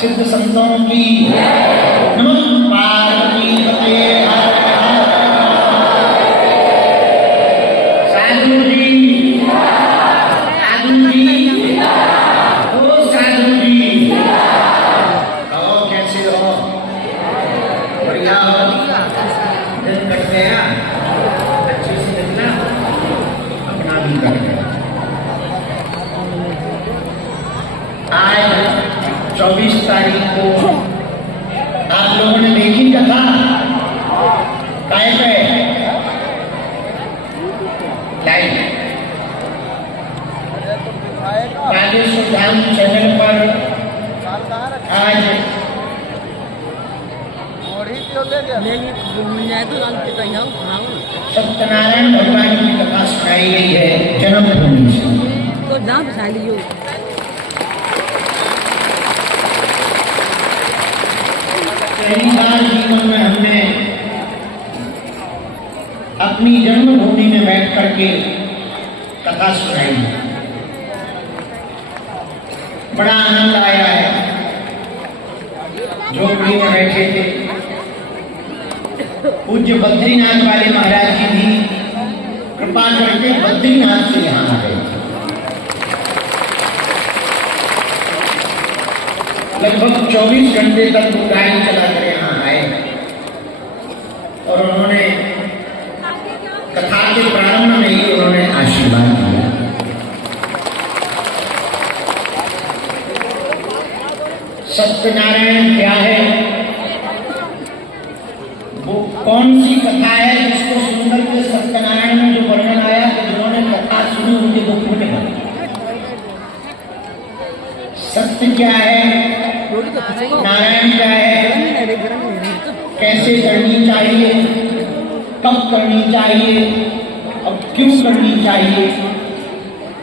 सिद्ध संतों की नमः पार्वती पते साधु जी ओ साधु जी कहो कैसे हो? बढ़िया हो? दिन कट गया अच्छे से निकला अपना भी कर गया। आज 24 तारीख को आप लोगों ने देखी कथा काय पे लाइव राजेश्वर धाम चैनल पर आज सत्यनारायण भगवान की कथा सुनाई गई है जन्मभूमि से। पहली बार जीवन में हमने अपनी जन्मभूमि में बैठ करके कथा सुनाई। बड़ा आनंद आया है। झोपड़ी में बैठे थे, पूज्य बद्रीनाथ वाले महाराज जी भी कृपा करके बद्रीनाथ से यहाँ आ गए थे। लगभग 24 घंटे तक वो गाड़ी चलाकर यहाँ आए और उन्होंने कथा के प्रारंभ में ही उन्होंने आशीर्वाद दिया। सत्यनारायण क्या है, वो कौन सी कथा है जिसको सुनकर के सत्यनारायण में जो वर्णन आया, तो जिन्होंने कथा सुनी उनके दुख मिटे। सत्य क्या है, नारायण क्या है, कैसे करनी चाहिए, कब करनी चाहिए और क्यों करनी चाहिए,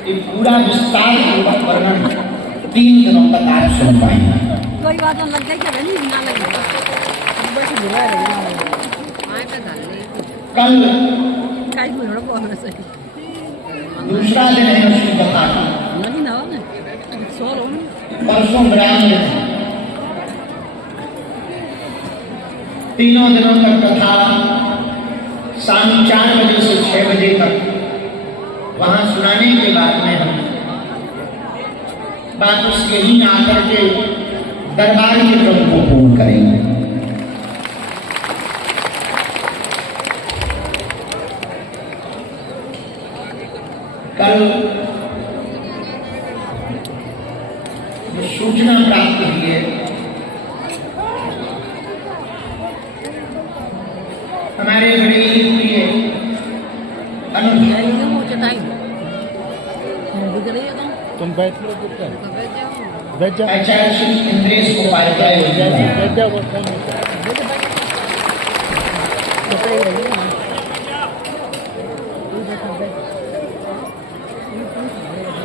ये पूरा विस्तार पूर्वक वर्णन 3 दिनों तक आप सुन पाएंगे। कोई बात लग गई क्या नहीं ना लगी बस बुरा है आए पे डाल ले कल काई बोलना बहुत सही दूसरा दिन है उसकी कथा का। नहीं ना सोलो परसों ग्राम में 3 दिनों तक कथा शाम 4 बजे से 6 बजे तक वहां सुनाने के बाद में हम वापस यहीं आकर के दरबार के प्रभु को पूर्ण करेंगे। कल जो सूचना प्राप्त हुई है, हमारे बड़े प्रिय तुम बैठ लो, बैठ जाओ, आचार्य श्री इंद्रेश उपाध्याय बैठ जाओ।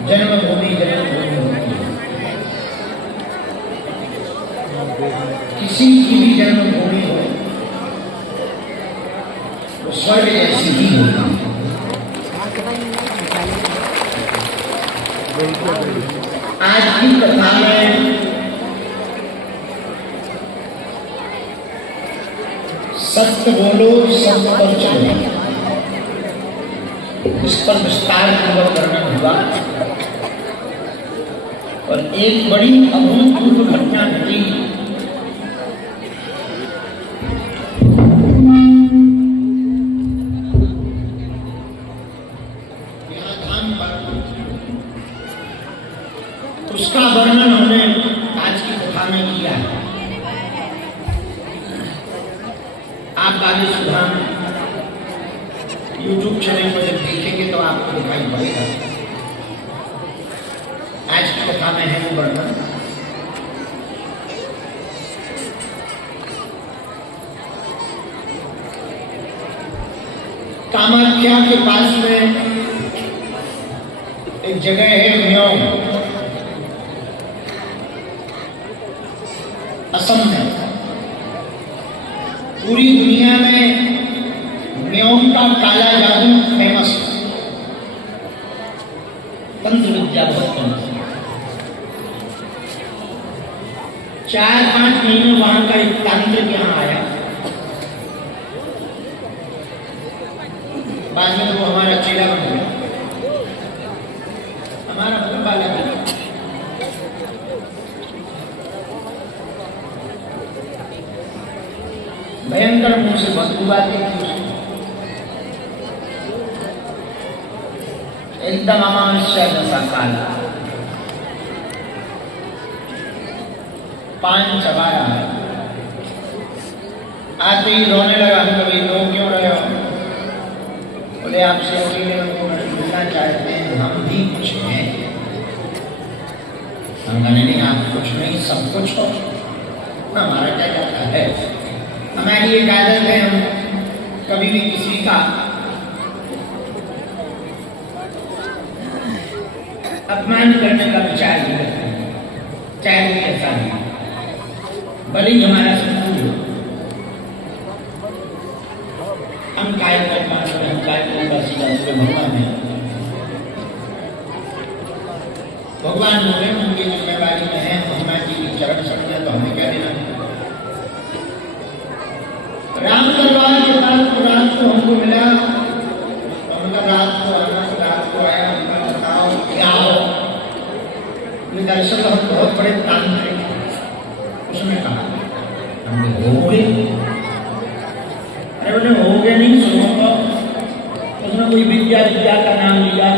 जन्मभूमि किसी की भी जन्मभूमि हो तो स्वर्ग जैसी ही होगी। आज की कथा में सत्य बोलो सत्य पर चलो, इस पर विस्तार पूर्वक वर्णन हुआ और एक बड़ी अभूतपूर्व घटना घटी। उसका वर्णन हमने आज की कथा में किया है। आप बाबी सुधाम YouTube चैनल पर जब देखेंगे तो आपको दिखाई पड़ेगा। आज की कथा में है वो वर्णन। कामाख्या के पास में एक जगह है म्योंग, असम में। पूरी दुनिया में म्योंग का काला जादू फेमस है, तंत्र विद्या बहुत फेमस है। 4-5 महीने वहां का एक तांत्रिक यहाँ आया, बाद में वो हमारा चेला बन गया, हमारा मतलब वाला भी। भयंकर मुंह से बदबू आती थी, एकदम अमावस्या जैसा काला, पान चबा रहा है। आते ही रोने लगा, हम कभी रो क्यों रहे हो? बोले आपसे अकेले मिलना चाहते हैं, हम भी कुछ हैं। हम कहने नहीं, आप कुछ नहीं सब कुछ हो। हमारा क्या जाता है, हमारी एक आदत है, हम कभी भी किसी का अपमान करने का विचार नहीं करते, चाहे वो ऐसा नहीं, भले ही हमारा शत्रु हो। हम काय कर्म हम काय कर्म सीधा पूरे भगवान है। भगवान बोले उनकी जिम्मेवारी में है, हनुमान जी की चरण सड़ तो हमें क्या देना। राम दरबार के बाद रात को हमको मिला, उनका रात को आना, रात को आया, उनका बताओ क्या हो। दरअसल हम बहुत बड़े तांत्रिक। उसने कहा हमने हो गए। अरे बोले हो गए नहीं, सुनो तो। उसने कोई विद्या का नाम लिया,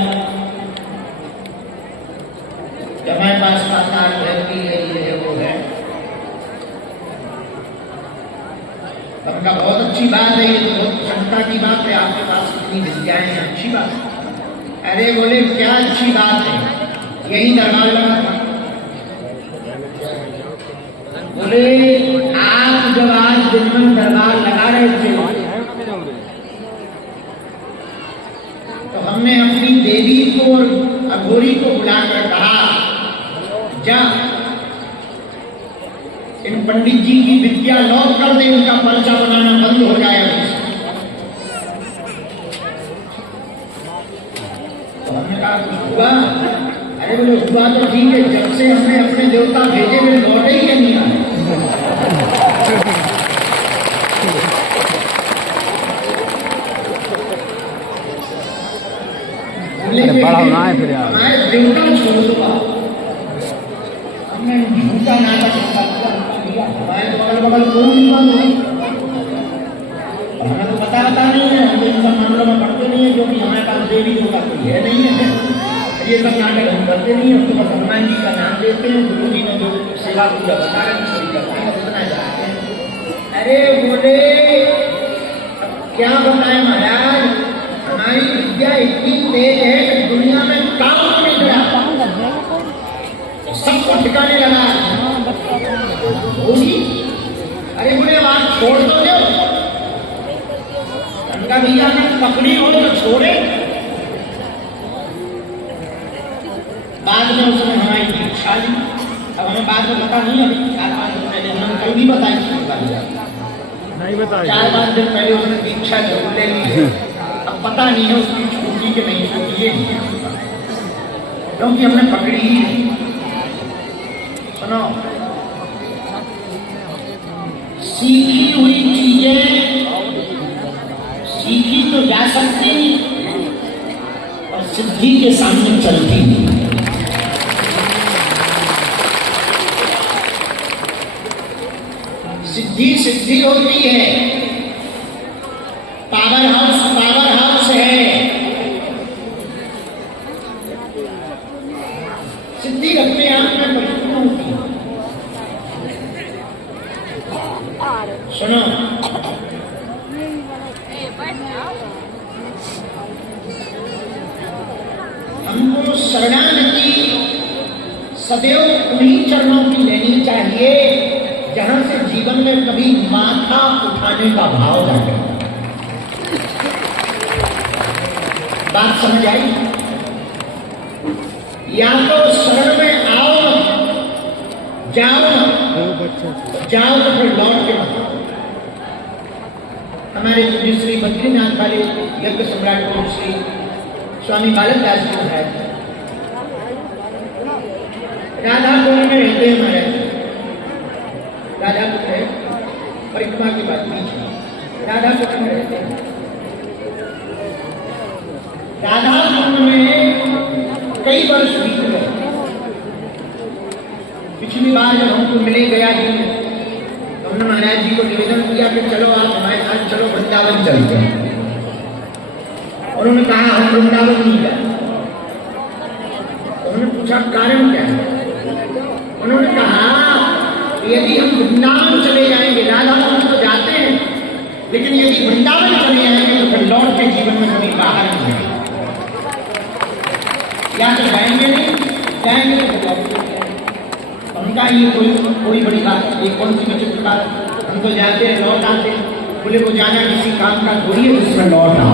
हमारे पास पाताल रहती है, ये है वो है। हमका बहुत अच्छी बात है, ये तो बहुत प्रसन्नता की बात है, आपके पास इतनी विद्याएं हैं, अच्छी बात है। अरे बोले क्या अच्छी बात है, यही दरबार लगा था। बोले आप जब आज दिन में दरबार लगा रहे थे तो हमने अपनी देवी को और अघोरी को बुलाकर कहा, जा इन पंडित जी की विद्या लौट कर दे, उनका पर्चा बनाना बंद हो जाएगा। तो हमने कहा कुछ हुआ? अरे बोले हुआ तो ठीक है, जब से हमने अपने देवता भेजे हुए लौटे ही नहीं आए। बड़ा होना है फिर यार। हमारे देवता छोड़ दो, हमने झूठा नाटक किया। हमारे बगल बगल कौन नहीं, हमें तो पता नहीं है, हम इन सब मामलों में पढ़ते नहीं है, क्योंकि हमारे पास देवी देवता कोई है नहीं है। ये सब नाटक हम करते नहीं है, तो बस हनुमान जी का नाम लेते हैं, गुरु जी ने जो सेवा पूजा बता रहे उतना जाते हैं। अरे बोले क्या बताएं महाराज, हमारी विद्या इतनी तेज है कि दुनिया में काम नहीं करा, सबको ठिकाने लगा होगी। अरे बोले आप छोड़ दो, गंगा भैया ने पकड़ी हो तो छोड़े। बाद में उसने हमारी दीक्षा ली। अब हमें बाद में पता नहीं, अभी 4-5 दिन पहले हमने कल भी बताई नहीं बताया, 4-5 दिन पहले उसने दीक्षा जरूर ले ली। अब पता नहीं है उसकी छूटी के नहीं छूटी, ये क्योंकि हमने पकड़ी ही। सुनो, सीखी हुई चीजें सीखी तो जा सकती और सिद्धि के सामने चलती नहीं। सिद्धि होती है, पावर हाउस है। सिद्धि अपने आप में परिपूर्ण होती है। सुनो, हमको शरणागति सदैव उन्हीं चरणों की लेनी चाहिए जहां से जीवन में कभी माथा उठाने का भाव जागे। बात समझ आई? या तो शरण में आओ, जाओ तो फिर लौट के बताओ। हमारे पूज्य श्री बद्रीनाथ वाले यज्ञ सम्राट को श्री स्वामी बालक दास जी है, राधापुर में रहते हैं महाराज। राधापुर है, परिक्रमा के बाद बीच में राधापुर में रहते हैं। राधापुर में कई वर्ष बीत गए। पिछली बार जब हमको मिले गया जी, तो हमने महाराज जी को निवेदन किया कि चलो आप हमारे साथ चलो, वृंदावन चलते हैं। उन्होंने कहा हम वृंदावन नहीं गए। उन्होंने पूछा कारण क्या है? उन्होंने कहा यदि हम वृंदावन चले जाएंगे, राधापुर तो जाते हैं, लेकिन यदि वृंदावन चले जाएंगे तो फिर लौट के जीवन में कभी बाहर नहीं जाएंगे। या तो जाएंगे नहीं, जाएंगे तो लौट। उनका ये कोई बड़ी बात नहीं, कौन सी विचित्र बात? हम तो जाते हैं लौट आते हैं। बोले को जाना किसी काम का थोड़ी है जिसमें लौट आ